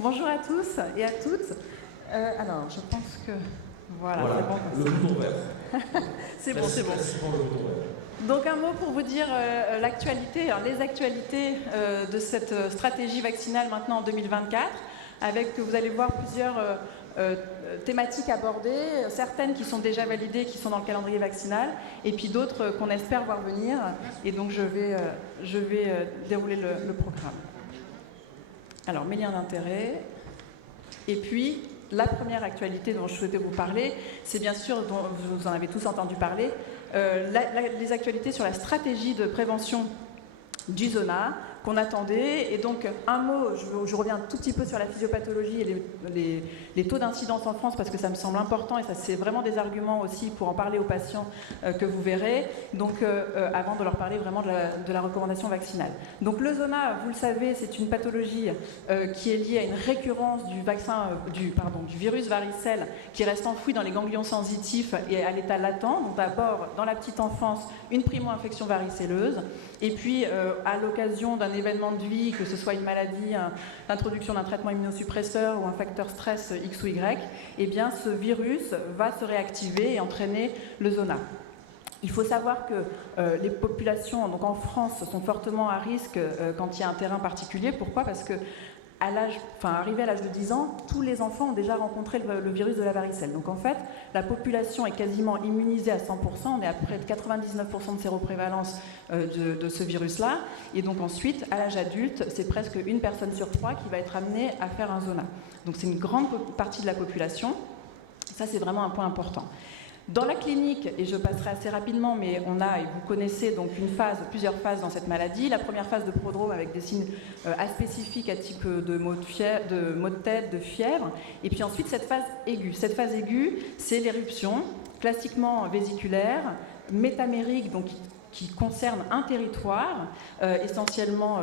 Bonjour à tous et à toutes. Alors, je pense que... Voilà. C'est bon. Le bouton vert. C'est bon. Le bouton vert. Donc un mot pour vous dire l'actualité, les actualités de cette stratégie vaccinale maintenant en 2024, avec, vous allez voir, plusieurs thématiques abordées, certaines qui sont déjà validées, qui sont dans le calendrier vaccinal, et puis d'autres qu'on espère voir venir. Et donc je vais dérouler le programme. Alors, mes liens d'intérêt, et puis la première actualité dont je souhaitais vous parler, c'est bien sûr, dont vous en avez tous entendu parler, les actualités sur la stratégie de prévention du zona qu'on attendait. Et donc, un mot, je reviens un tout petit peu sur la physiopathologie et les taux d'incidence en France, parce que ça me semble important, et ça c'est vraiment des arguments aussi pour en parler aux patients que vous verrez, donc avant de leur parler vraiment de la recommandation vaccinale. Donc le zona, vous le savez, c'est une pathologie qui est liée à une récurrence du virus varicelle qui reste enfoui dans les ganglions sensitifs et à l'état latent. Donc d'abord, dans la petite enfance, une primo-infection varicelleuse, et puis à l'occasion d'un événement de vie, que ce soit une maladie, l'introduction d'un traitement immunosuppresseur ou un facteur stress X ou Y, eh bien ce virus va se réactiver et entraîner le zona. Il faut savoir que les populations donc en France sont fortement à risque quand il y a un terrain particulier. Pourquoi ? Parce que arrivé à l'âge de 10 ans, tous les enfants ont déjà rencontré le virus de la varicelle. Donc en fait, la population est quasiment immunisée à 100%, on est à près de 99% de séroprévalence de ce virus-là. Et donc ensuite, à l'âge adulte, c'est presque une personne sur 3 qui va être amenée à faire un zona. Donc c'est une grande partie de la population. Ça, c'est vraiment un point important. Dans la clinique, et je passerai assez rapidement, mais on a, et vous connaissez donc plusieurs phases dans cette maladie. La première phase de prodrome avec des signes aspécifiques à type de maux de tête, de fièvre. Et puis ensuite cette phase aiguë. Cette phase aiguë, c'est l'éruption, classiquement vésiculaire, métamérique, donc qui concerne un territoire, essentiellement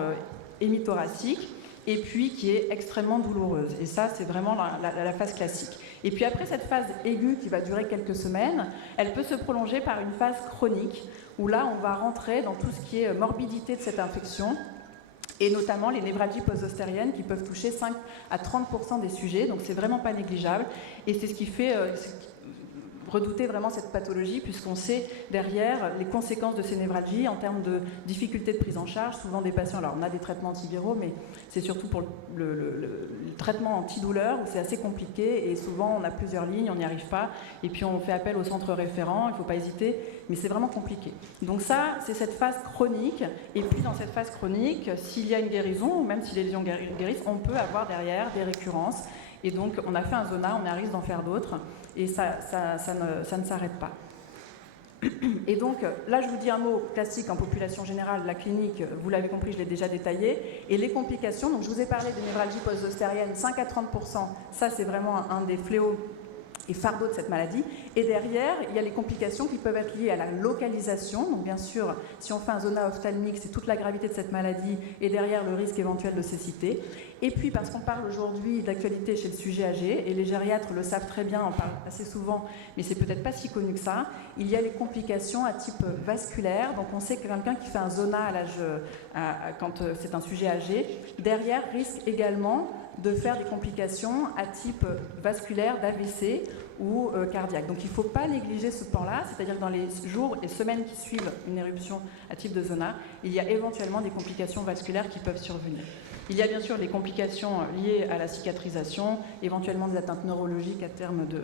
hémithoracique, et puis qui est extrêmement douloureuse. Et ça, c'est vraiment la phase classique. Et puis après cette phase aiguë qui va durer quelques semaines, elle peut se prolonger par une phase chronique, où là, on va rentrer dans tout ce qui est morbidité de cette infection, et notamment les névralgies post-zostériennes qui peuvent toucher 5 à 30% des sujets, donc c'est vraiment pas négligeable. Et c'est ce qui fait redouter vraiment cette pathologie, puisqu'on sait derrière les conséquences de ces névralgies en termes de difficultés de prise en charge. Souvent des patients, alors on a des traitements antiviraux, mais c'est surtout pour le traitement antidouleur où c'est assez compliqué, et souvent on a plusieurs lignes, on n'y arrive pas, et puis on fait appel au centre référent, il ne faut pas hésiter, mais c'est vraiment compliqué. Donc ça, c'est cette phase chronique, et puis dans cette phase chronique, s'il y a une guérison, ou même si les lésions guérissent, on peut avoir derrière des récurrences. Et donc, on a fait un zona, on est à risque d'en faire d'autres, et ça ne s'arrête pas. Et donc, là, je vous dis un mot classique en population générale, la clinique, vous l'avez compris, je l'ai déjà détaillé, et les complications, donc je vous ai parlé des névralgies post-zostériennes, 5 à 30%, ça c'est vraiment un des fléaux et fardeau de cette maladie. Et derrière, il y a les complications qui peuvent être liées à la localisation. Donc bien sûr, si on fait un zona ophtalmique, c'est toute la gravité de cette maladie, et derrière le risque éventuel de cécité. Et puis parce qu'on parle aujourd'hui d'actualité chez le sujet âgé, et les gériatres le savent très bien, on parle assez souvent, mais c'est peut-être pas si connu que ça, il y a les complications à type vasculaire. Donc on sait que quelqu'un qui fait un zona quand c'est un sujet âgé, derrière risque également de faire des complications à type vasculaire, d'AVC ou cardiaque. Donc il ne faut pas négliger ce pan-là, c'est-à-dire que dans les jours et semaines qui suivent une éruption à type de zona, il y a éventuellement des complications vasculaires qui peuvent survenir. Il y a bien sûr les complications liées à la cicatrisation, éventuellement des atteintes neurologiques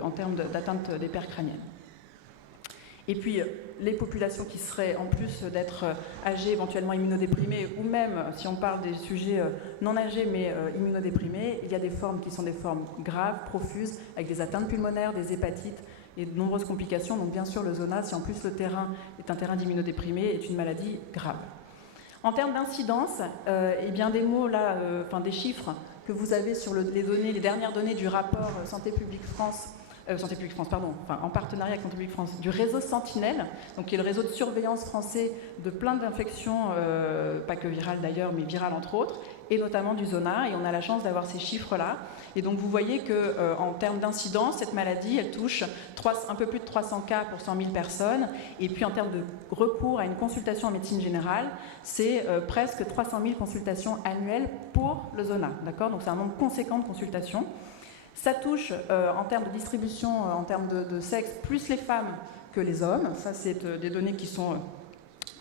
en termes d'atteinte des paires crâniennes. Et puis, les populations qui seraient, en plus d'être âgées, éventuellement immunodéprimées, ou même, si on parle des sujets non âgés, mais immunodéprimés, il y a des formes qui sont des formes graves, profuses, avec des atteintes pulmonaires, des hépatites et de nombreuses complications. Donc, bien sûr, le zona, si en plus le terrain est un terrain d'immunodéprimés, est une maladie grave. En termes d'incidence, eh bien, des mots là, des chiffres que vous avez sur les dernières données du rapport Santé publique France, en partenariat avec Santé publique France, du réseau Sentinelle, donc qui est le réseau de surveillance français de plein d'infections, pas que virales d'ailleurs, mais virales entre autres. et notamment du zona, et on a la chance d'avoir ces chiffres-là. Et donc vous voyez qu'en termes d'incidence, cette maladie, elle touche un peu plus de 300 cas pour 100 000 personnes, et puis en termes de recours à une consultation en médecine générale, c'est presque 300 000 consultations annuelles pour le zona, d'accord? Donc c'est un nombre conséquent de consultations. Ça touche en termes de distribution, en termes de sexe, plus les femmes que les hommes. Ça, c'est des données qui sont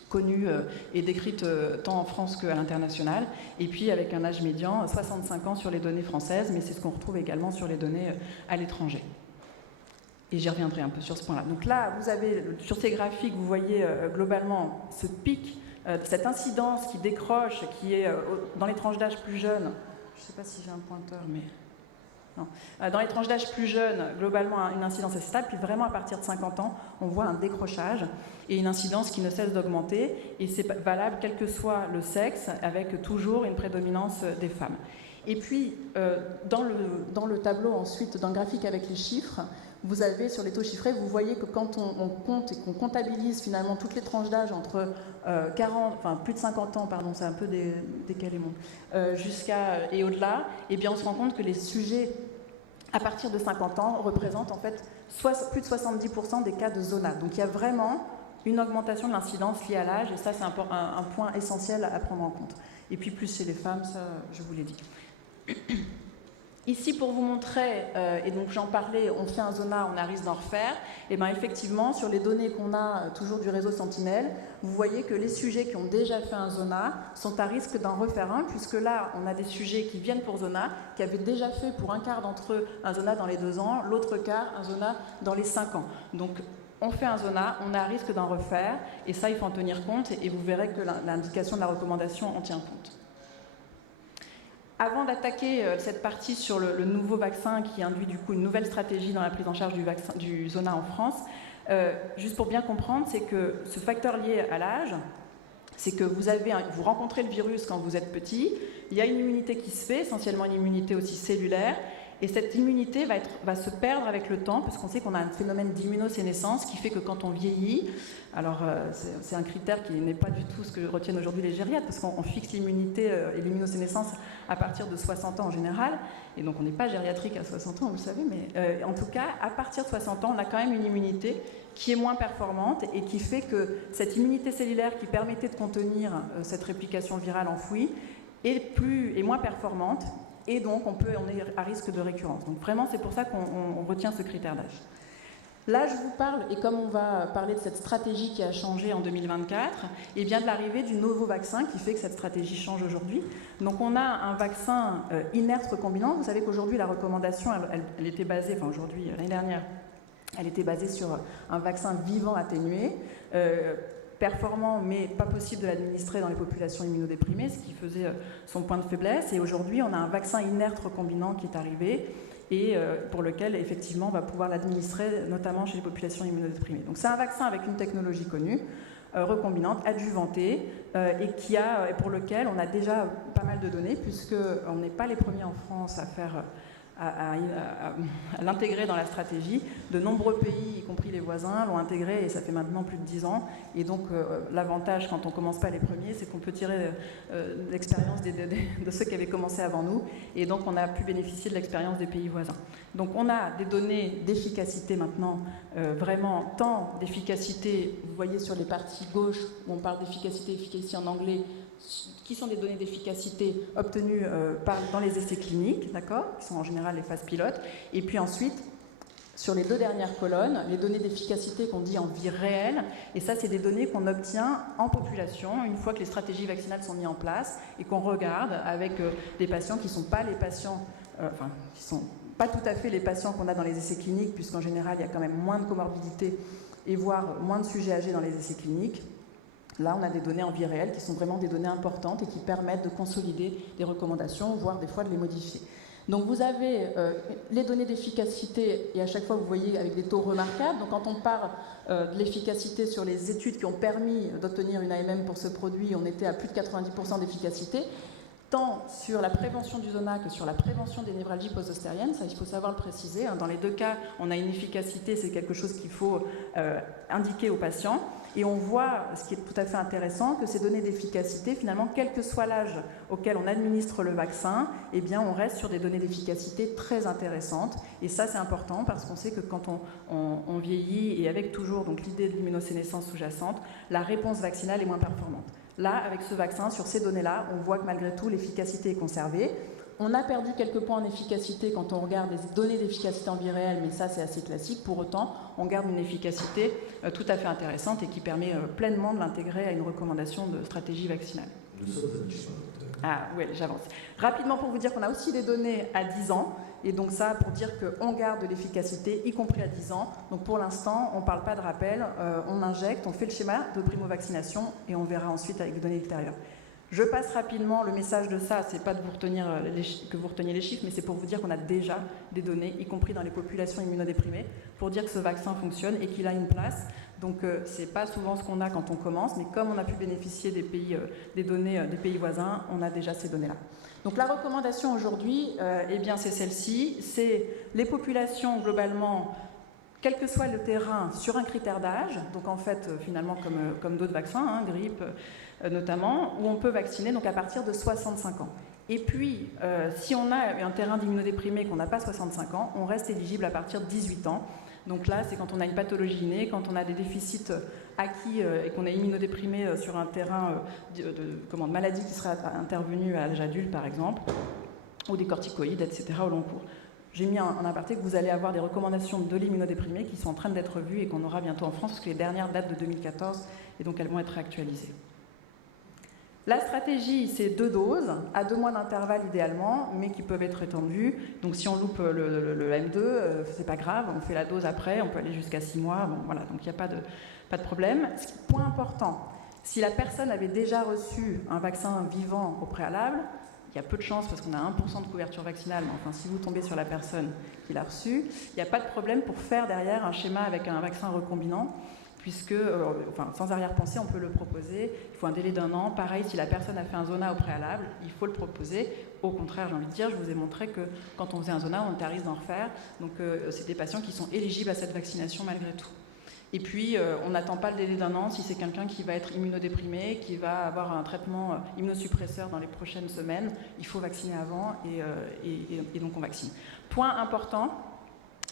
connues et décrites tant en France qu'à l'international. Et puis avec un âge médian, 65 ans sur les données françaises, mais c'est ce qu'on retrouve également sur les données à l'étranger. Et j'y reviendrai un peu sur ce point-là. Donc là, vous avez, sur ces graphiques, vous voyez globalement ce pic, cette incidence qui décroche, qui est dans les tranches d'âge plus jeunes. Je ne sais pas si j'ai un pointeur, mais... Non. Dans les tranches d'âge plus jeunes, globalement, une incidence est stable, puis vraiment à partir de 50 ans, on voit un décrochage et une incidence qui ne cesse d'augmenter, et c'est valable quel que soit le sexe, avec toujours une prédominance des femmes. Et puis, dans le tableau ensuite, dans le graphique avec les chiffres, vous avez sur les taux chiffrés, vous voyez que quand on compte et qu'on comptabilise finalement toutes les tranches d'âge entre plus de 50 ans, pardon, c'est un peu décalé, jusqu'à et au-delà, eh bien on se rend compte que les sujets à partir de 50 ans représentent en fait plus de 70% des cas de zona. Donc il y a vraiment une augmentation de l'incidence liée à l'âge, et ça c'est un point essentiel à prendre en compte. Et puis plus chez les femmes, ça je vous l'ai dit. Ici, pour vous montrer, et donc j'en parlais, on fait un zona, on a risque d'en refaire, et bien effectivement, sur les données qu'on a toujours du réseau Sentinelle, vous voyez que les sujets qui ont déjà fait un zona sont à risque d'en refaire un, puisque là, on a des sujets qui viennent pour zona, qui avaient déjà fait pour un quart d'entre eux un zona dans les 2 ans, l'autre quart un zona dans les 5 ans. Donc, on fait un zona, on a à risque d'en refaire, et ça, il faut en tenir compte, et vous verrez que l'indication de la recommandation en tient compte. Avant d'attaquer cette partie sur le nouveau vaccin qui induit du coup une nouvelle stratégie dans la prise en charge du zona en France, juste pour bien comprendre, c'est que ce facteur lié à l'âge, c'est que vous rencontrez le virus quand vous êtes petit, il y a une immunité qui se fait, essentiellement une immunité aussi cellulaire, et cette immunité va se perdre avec le temps, parce qu'on sait qu'on a un phénomène d'immunosénescence qui fait que quand on vieillit, alors c'est un critère qui n'est pas du tout ce que retiennent aujourd'hui les gériatres, parce qu'on fixe l'immunité et l'immunosénescence à partir de 60 ans en général, et donc on n'est pas gériatrique à 60 ans, vous le savez, mais en tout cas, à partir de 60 ans, on a quand même une immunité qui est moins performante et qui fait que cette immunité cellulaire qui permettait de contenir cette réplication virale enfouie est moins performante, et donc on est à risque de récurrence. Donc vraiment, c'est pour ça qu'on retient ce critère d'âge. Là, je vous parle, et comme on va parler de cette stratégie qui a changé en 2024, et bien de l'arrivée du nouveau vaccin qui fait que cette stratégie change aujourd'hui. Donc on a un vaccin inerte recombinant. Vous savez qu'aujourd'hui, la recommandation, elle était basée, enfin aujourd'hui, l'année dernière, elle était basée sur un vaccin vivant atténué, performant, mais pas possible de l'administrer dans les populations immunodéprimées, ce qui faisait son point de faiblesse. Et aujourd'hui, on a un vaccin inerte recombinant qui est arrivé et pour lequel, effectivement, on va pouvoir l'administrer, notamment chez les populations immunodéprimées. Donc c'est un vaccin avec une technologie connue, recombinante, adjuvantée, et pour lequel on a déjà pas mal de données, puisqu'on n'est pas les premiers en France à faire... à l'intégrer dans la stratégie. De nombreux pays, y compris les voisins, l'ont intégré et ça fait maintenant plus de 10 ans. Et donc l'avantage quand on ne commence pas les premiers, c'est qu'on peut tirer l'expérience de ceux qui avaient commencé avant nous. Et donc on a pu bénéficier de l'expérience des pays voisins. Donc on a des données d'efficacité maintenant, vraiment tant d'efficacité, vous voyez sur les parties gauches où on parle d'efficacité en anglais, qui sont des données d'efficacité obtenues dans les essais cliniques, d'accord, qui sont en général les phases pilotes, et puis ensuite, sur les 2 dernières colonnes, les données d'efficacité qu'on dit en vie réelle, et ça, c'est des données qu'on obtient en population, une fois que les stratégies vaccinales sont mises en place, et qu'on regarde avec des patients qui ne sont pas les patients, qui sont pas tout à fait les patients qu'on a dans les essais cliniques, puisqu'en général, il y a quand même moins de comorbidité, et voire moins de sujets âgés dans les essais cliniques. Là, on a des données en vie réelle qui sont vraiment des données importantes et qui permettent de consolider des recommandations, voire des fois de les modifier. Donc vous avez les données d'efficacité, et à chaque fois vous voyez avec des taux remarquables. Donc quand on parle de l'efficacité sur les études qui ont permis d'obtenir une AMM pour ce produit, on était à plus de 90% d'efficacité. tant sur la prévention du zona que sur la prévention des névralgies post-ostériennes. Ça, il faut savoir le préciser. Dans les deux cas, on a une efficacité, c'est quelque chose qu'il faut indiquer aux patients. Et on voit, ce qui est tout à fait intéressant, que ces données d'efficacité, finalement, quel que soit l'âge auquel on administre le vaccin, eh bien, on reste sur des données d'efficacité très intéressantes. Et ça, c'est important parce qu'on sait que quand on vieillit, et avec toujours donc l'idée de l'immunosénescence sous-jacente, la réponse vaccinale est moins performante. Là, avec ce vaccin, sur ces données-là, on voit que malgré tout, l'efficacité est conservée. On a perdu quelques points en efficacité quand on regarde les données d'efficacité en vie réelle, mais ça, c'est assez classique. Pour autant, on garde une efficacité tout à fait intéressante et qui permet pleinement de l'intégrer à une recommandation de stratégie vaccinale. Nous sommes à mi-chemin. Ah oui, j'avance. Rapidement pour vous dire qu'on a aussi des données à 10 ans. Et donc ça, pour dire qu'on garde de l'efficacité, y compris à 10 ans. Donc pour l'instant, on ne parle pas de rappel, on injecte, on fait le schéma de primo-vaccination et on verra ensuite avec les données ultérieures. Je passe rapidement, le message de ça, c'est pas de vous retenir que vous reteniez les chiffres, mais c'est pour vous dire qu'on a déjà des données, y compris dans les populations immunodéprimées, pour dire que ce vaccin fonctionne et qu'il a une place. Donc c'est pas souvent ce qu'on a quand on commence, mais comme on a pu bénéficier des données des pays voisins, on a déjà ces données-là. Donc la recommandation aujourd'hui, eh bien c'est celle-ci, c'est les populations globalement, quel que soit le terrain, sur un critère d'âge, donc en fait finalement comme d'autres vaccins, grippe notamment, où on peut vacciner donc à partir de 65 ans. Et puis, si on a un terrain d'immunodéprimé qu'on n'a pas 65 ans, on reste éligible à partir de 18 ans. Donc là, c'est quand on a une pathologie innée, quand on a des déficits acquis et qu'on est immunodéprimé sur un terrain de maladie qui serait intervenue à l'âge adulte, par exemple, ou des corticoïdes, etc., au long cours. J'ai mis en aparté que vous allez avoir des recommandations de l'immunodéprimé qui sont en train d'être vues et qu'on aura bientôt en France, parce que les dernières datent de 2014, et donc elles vont être réactualisées. La stratégie, c'est 2 doses, à 2 mois d'intervalle idéalement, mais qui peuvent être étendues. Donc si on loupe le M2, c'est pas grave, on fait la dose après, on peut aller jusqu'à 6 mois, bon, voilà, donc il n'y a pas de problème. Point important, si la personne avait déjà reçu un vaccin vivant au préalable, il y a peu de chances parce qu'on a 1% de couverture vaccinale, mais enfin si vous tombez sur la personne qui l'a reçu, il n'y a pas de problème pour faire derrière un schéma avec un vaccin recombinant, puisque, sans arrière-pensée, on peut le proposer. Il faut un délai d'1 an. Pareil, si la personne a fait un zona au préalable, il faut le proposer. Au contraire, j'ai envie de dire, je vous ai montré que quand on faisait un zona, on était à risque d'en refaire. Donc, c'est des patients qui sont éligibles à cette vaccination malgré tout. Et puis, on n'attend pas le délai d'1 an si c'est quelqu'un qui va être immunodéprimé, qui va avoir un traitement immunosuppresseur dans les prochaines semaines. Il faut vacciner avant et donc on vaccine. Point important.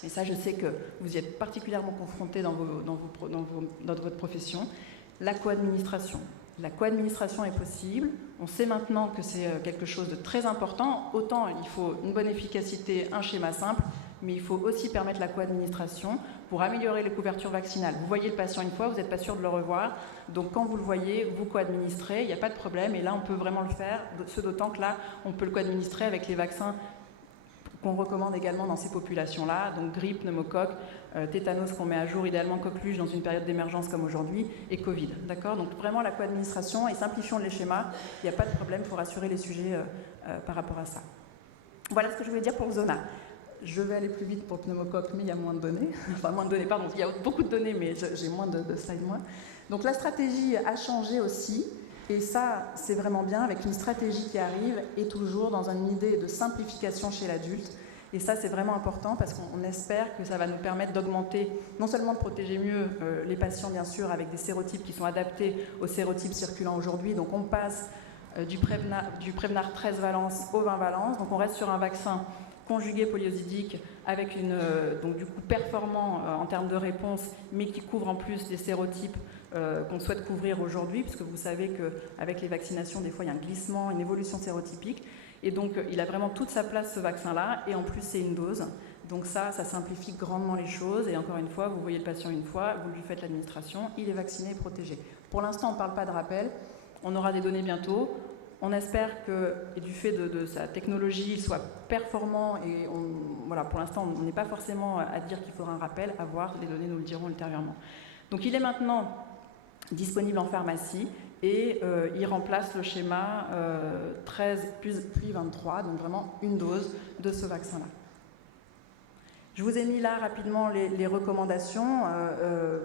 Et ça, je sais que vous y êtes particulièrement confrontés dans votre profession, la co-administration. La co-administration est possible. On sait maintenant que c'est quelque chose de très important. Autant il faut une bonne efficacité, un schéma simple, mais il faut aussi permettre la co-administration pour améliorer les couvertures vaccinales. Vous voyez le patient une fois, vous n'êtes pas sûr de le revoir. Donc quand vous le voyez, vous co-administrez, il n'y a pas de problème. Et là, on peut vraiment le faire, ce d'autant que là, on peut le co-administrer avec les vaccins qu'on recommande également dans ces populations-là, donc grippe, pneumocoque, tétanos qu'on met à jour, idéalement coqueluche dans une période d'émergence comme aujourd'hui, et Covid. D'accord ? Donc vraiment la co-administration, et simplifions les schémas, il n'y a pas de problème pour assurer les sujets par rapport à ça. Voilà ce que je voulais dire pour le zona. Je vais aller plus vite pour le pneumocoque, mais il y a moins de données. Enfin, moins de données, pardon, il y a beaucoup de données, mais j'ai moins de slides, moins. Donc la stratégie a changé aussi. Et ça, c'est vraiment bien, avec une stratégie qui arrive et toujours dans une idée de simplification chez l'adulte. Et ça, c'est vraiment important parce qu'on espère que ça va nous permettre d'augmenter, non seulement de protéger mieux les patients, bien sûr, avec des sérotypes qui sont adaptés aux sérotypes circulants aujourd'hui. Donc on passe du Prevnar 13 valences au 20 valences. Donc on reste sur un vaccin conjugué polyosidique avec donc du coup performant en termes de réponse, mais qui couvre en plus les sérotypes qu'on souhaite couvrir aujourd'hui, puisque vous savez qu'avec les vaccinations, des fois, il y a un glissement, une évolution sérotypique. Et donc, il a vraiment toute sa place, ce vaccin-là, et en plus, c'est une dose. Donc ça simplifie grandement les choses. Et encore une fois, vous voyez le patient une fois, vous lui faites l'administration, il est vacciné et protégé. Pour l'instant, on ne parle pas de rappel. On aura des données bientôt. On espère que, et du fait de sa technologie, il soit performant. Et voilà, pour l'instant, on n'est pas forcément à dire qu'il faudra un rappel. À voir, les données nous le diront ultérieurement. Donc il est maintenant disponible en pharmacie et il remplace le schéma 13 puis 23, donc vraiment une dose de ce vaccin-là. Je vous ai mis là rapidement les recommandations,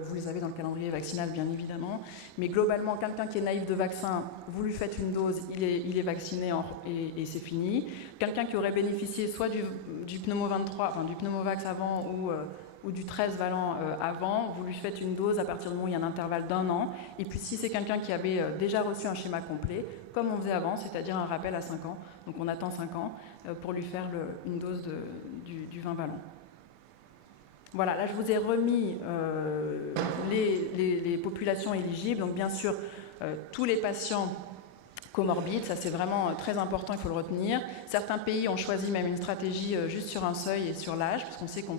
vous les avez dans le calendrier vaccinal bien évidemment, mais globalement quelqu'un qui est naïf de vaccin, vous lui faites une dose, il est vacciné et c'est fini. Quelqu'un qui aurait bénéficié soit du pneumo 23, enfin du pneumovax avant ou du 13 valent avant, vous lui faites une dose à partir du moment où il y a un intervalle d'1 an. Et puis si c'est quelqu'un qui avait déjà reçu un schéma complet, comme on faisait avant, c'est-à-dire un rappel à 5 ans, donc on attend 5 ans pour lui faire une dose du 20 valent. Voilà, là je vous ai remis les populations éligibles, donc bien sûr tous les patients comorbides, ça c'est vraiment très important, il faut le retenir. Certains pays ont choisi même une stratégie juste sur un seuil et sur l'âge, parce qu'on sait qu'on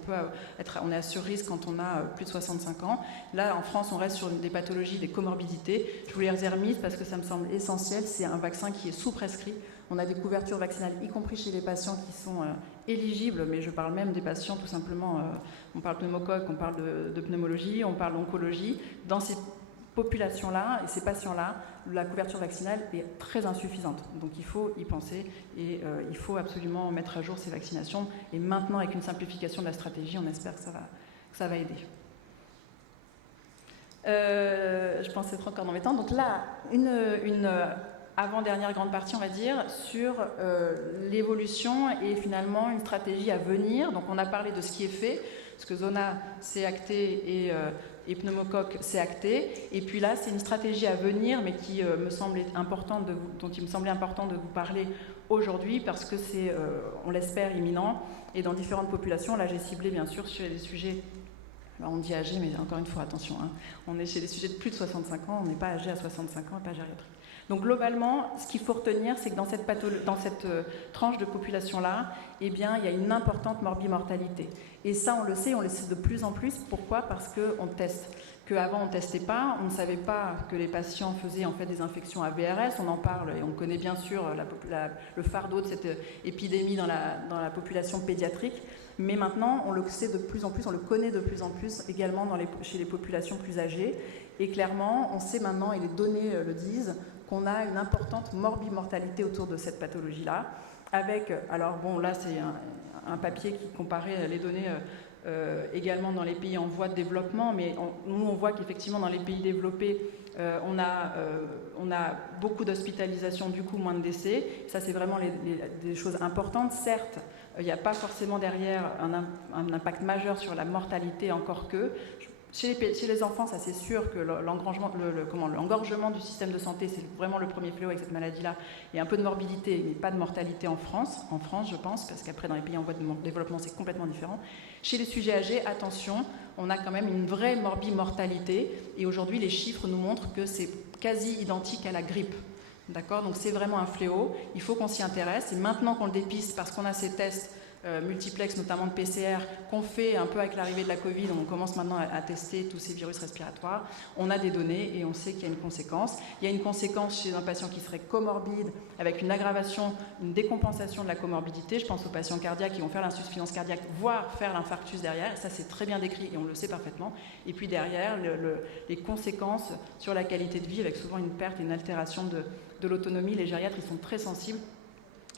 on est à sur-risque quand on a plus de 65 ans. Là, en France, on reste sur des pathologies, des comorbidités. Je vous les ai remises parce que ça me semble essentiel. C'est un vaccin qui est sous-prescrit. On a des couvertures vaccinales, y compris chez les patients qui sont éligibles, mais je parle même des patients tout simplement, on parle de pneumocoque, on parle de pneumologie, on parle d'oncologie. Dans ces populations-là et ces patients-là, la couverture vaccinale est très insuffisante. Donc il faut y penser et il faut absolument mettre à jour ces vaccinations. Et maintenant, avec une simplification de la stratégie, on espère que ça va aider. Je pense être encore dans mes temps. Donc là, une avant-dernière grande partie, on va dire, sur l'évolution et finalement une stratégie à venir. Donc on a parlé de ce qui est fait, parce que Zona, c'est acté et pneumocoque, c'est acté. Et puis là, c'est une stratégie à venir, mais qui me semblait importante dont il me semblait important de vous parler aujourd'hui, parce que c'est, on l'espère, imminent. Et dans différentes populations, là j'ai ciblé bien sûr sur des sujets, alors on dit âgés, mais encore une fois, attention, hein, on est chez des sujets de plus de 65 ans, on n'est pas âgé à 65 ans, pas gériatrique. Donc globalement, ce qu'il faut retenir, c'est que dans cette tranche de population-là, eh bien, il y a une importante morbimortalité. Et ça, on le sait de plus en plus. Pourquoi ? Parce qu'on teste. Qu'avant, on ne testait pas, on ne savait pas que les patients faisaient en fait des infections à VRS. On en parle et on connaît bien sûr le fardeau de cette épidémie dans la population pédiatrique. Mais maintenant, on le sait de plus en plus, on le connaît de plus en plus également chez les populations plus âgées. Et clairement, on sait maintenant, et les données le disent, qu'on a une importante morbimortalité autour de cette pathologie-là, avec, alors bon, là c'est un papier qui comparait les données également dans les pays en voie de développement, mais nous on voit qu'effectivement dans les pays développés, on a beaucoup d'hospitalisations, du coup moins de décès. Ça c'est vraiment des choses importantes. Certes, il n'y a pas forcément derrière un impact majeur sur la mortalité, encore que. Chez les enfants, ça c'est sûr que l'engorgement du système de santé, c'est vraiment le premier fléau avec cette maladie-là. Il y a un peu de morbidité, mais pas de mortalité en France, je pense, parce qu'après dans les pays en voie de développement, c'est complètement différent. Chez les sujets âgés, attention, on a quand même une vraie morbimortalité, et aujourd'hui les chiffres nous montrent que c'est quasi identique à la grippe. D'accord ? Donc c'est vraiment un fléau, il faut qu'on s'y intéresse, et maintenant qu'on le dépiste, parce qu'on a ces tests multiplex, notamment de PCR, qu'on fait un peu avec l'arrivée de la Covid, on commence maintenant à tester tous ces virus respiratoires, on a des données et on sait qu'il y a une conséquence. Il y a une conséquence chez un patient qui serait comorbide, avec une aggravation, une décompensation de la comorbidité. Je pense aux patients cardiaques qui vont faire l'insuffisance cardiaque, voire faire l'infarctus derrière, et ça c'est très bien décrit et on le sait parfaitement. Et puis derrière, les conséquences sur la qualité de vie, avec souvent une perte et une altération de l'autonomie. Les gériatres, ils sont très sensibles.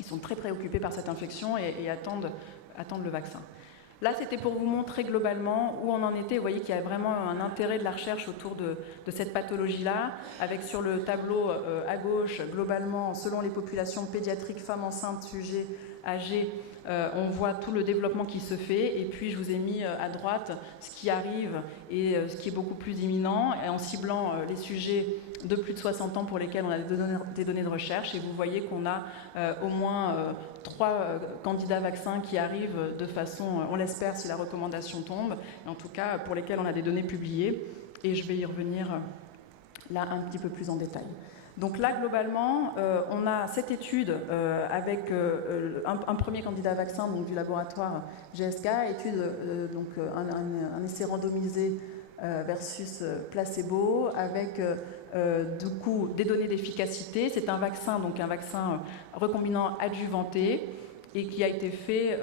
Ils sont très préoccupés par cette infection et attendent le vaccin. Là, c'était pour vous montrer globalement où on en était. Vous voyez qu'il y a vraiment un intérêt de la recherche autour de cette pathologie-là, avec sur le tableau à gauche, globalement, selon les populations pédiatriques, femmes enceintes, sujets âgés, on voit tout le développement qui se fait. Et puis, je vous ai mis à droite ce qui arrive et ce qui est beaucoup plus imminent, et en ciblant les sujets de plus de 60 ans pour lesquels on a des données de recherche. Et vous voyez qu'on a au moins 3 candidats vaccins qui arrivent de façon, on l'espère si la recommandation tombe, en tout cas pour lesquels on a des données publiées. Et je vais y revenir là un petit peu plus en détail. Donc là, globalement, on a cette étude avec un premier candidat vaccin donc, du laboratoire GSK, étude, donc un essai randomisé versus placebo, avec du coup des données d'efficacité. C'est un vaccin recombinant adjuvanté, et qui a été fait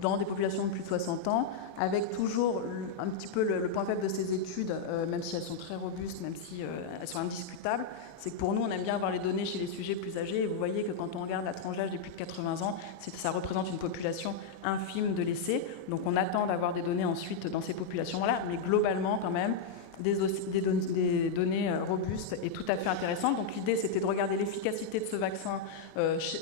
dans des populations de plus de 60 ans, avec toujours un petit peu le point faible de ces études, même si elles sont très robustes, même si elles sont indiscutables, c'est que pour nous, on aime bien avoir les données chez les sujets plus âgés, et vous voyez que quand on regarde la tranche d'âge des plus de 80 ans, ça représente une population infime de l'essai, donc on attend d'avoir des données ensuite dans ces populations-là, mais globalement quand même, des données robustes et tout à fait intéressantes. Donc l'idée, c'était de regarder l'efficacité de ce vaccin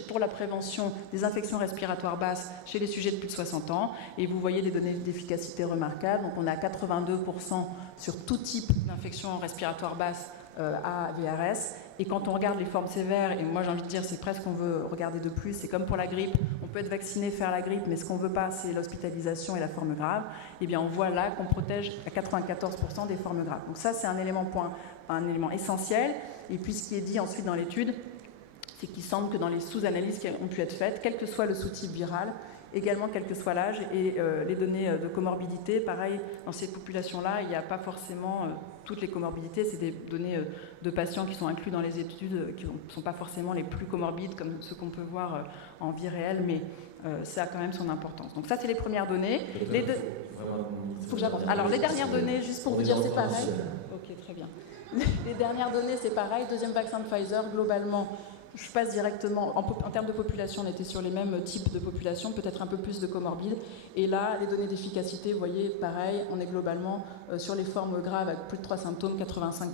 pour la prévention des infections respiratoires basses chez les sujets de plus de 60 ans. Et vous voyez des données d'efficacité remarquables. Donc on est à 82% sur tout type d'infection respiratoire basse à VRS. Et quand on regarde les formes sévères, et moi j'ai envie de dire c'est presque qu'on veut regarder de plus, c'est comme pour la grippe, on peut être vacciné, faire la grippe, mais ce qu'on ne veut pas c'est l'hospitalisation et la forme grave, et bien on voit là qu'on protège à 94% des formes graves. Donc ça c'est un élément essentiel, et puis ce qui est dit ensuite dans l'étude, c'est qu'il semble que dans les sous-analyses qui ont pu être faites, quel que soit le sous-type viral, également quel que soit l'âge, et les données de comorbidité, pareil, dans ces populations-là, il n'y a pas forcément toutes les comorbidités, c'est des données de patients qui sont inclus dans les études, qui ne sont pas forcément les plus comorbides, comme ce qu'on peut voir en vie réelle, mais ça a quand même son importance. Donc ça, c'est les premières données. Faut que j'avance. Alors, les dernières données, juste pour vous dire, c'est pareil. Ok, très bien. Les dernières données, c'est pareil. Deuxième vaccin de Pfizer, globalement, je passe directement, en termes de population, on était sur les mêmes types de population, peut-être un peu plus de comorbides. Et là, les données d'efficacité, vous voyez, pareil, on est globalement sur les formes graves avec plus de 3 symptômes, 85%,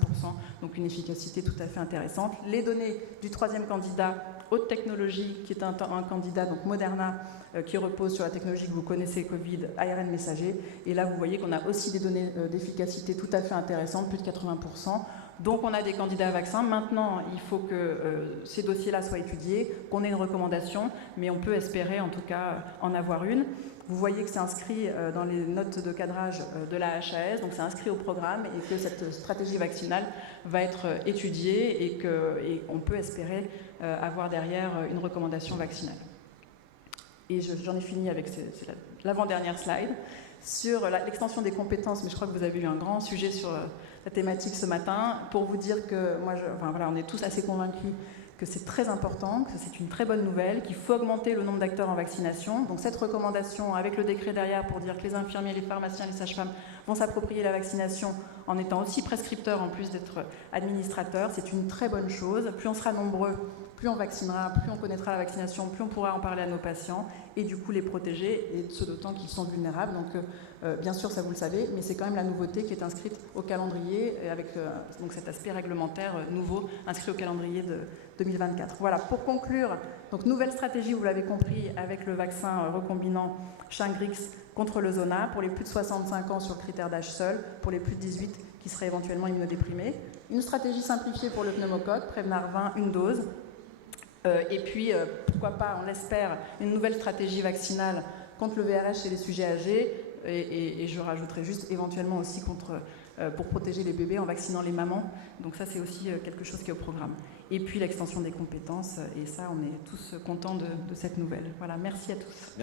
donc une efficacité tout à fait intéressante. Les données du troisième candidat, haute technologie, qui est un candidat, donc Moderna, qui repose sur la technologie que vous connaissez, Covid, ARN messager. Et là, vous voyez qu'on a aussi des données d'efficacité tout à fait intéressantes, plus de 80%. Donc on a des candidats à vaccins. Maintenant, il faut que ces dossiers-là soient étudiés, qu'on ait une recommandation, mais on peut espérer en tout cas en avoir une. Vous voyez que c'est inscrit dans les notes de cadrage de la HAS, donc c'est inscrit au programme et que cette stratégie vaccinale va être étudiée et qu'on peut espérer avoir derrière une recommandation vaccinale. Et j'en ai fini avec l'avant-dernière slide sur l'extension des compétences, mais je crois que vous avez eu un grand sujet sur la thématique ce matin, pour vous dire que on est tous assez convaincus que c'est très important, que c'est une très bonne nouvelle, qu'il faut augmenter le nombre d'acteurs en vaccination. Donc cette recommandation, avec le décret derrière, pour dire que les infirmiers, les pharmaciens, les sages-femmes vont s'approprier la vaccination en étant aussi prescripteurs en plus d'être administrateurs, c'est une très bonne chose. Plus on sera nombreux, plus on vaccinera, plus on connaîtra la vaccination, plus on pourra en parler à nos patients et du coup les protéger, et ceux d'autant qu'ils sont vulnérables. Donc bien sûr, ça vous le savez, mais c'est quand même la nouveauté qui est inscrite au calendrier, avec donc cet aspect réglementaire nouveau inscrit au calendrier de 2024. Voilà, pour conclure, donc nouvelle stratégie, vous l'avez compris, avec le vaccin recombinant Shingrix contre le Zona, pour les plus de 65 ans sur le critère d'âge seul, pour les plus de 18 qui seraient éventuellement immunodéprimés. Une stratégie simplifiée pour le pneumocoque, Prevnar 20, une dose. Et puis, pourquoi pas, on l'espère, une nouvelle stratégie vaccinale contre le VRS chez les sujets âgés, et je rajouterai juste éventuellement aussi pour protéger les bébés en vaccinant les mamans. Donc ça, c'est aussi quelque chose qui est au programme. Et puis l'extension des compétences, et ça, on est tous contents de cette nouvelle. Voilà, merci à tous.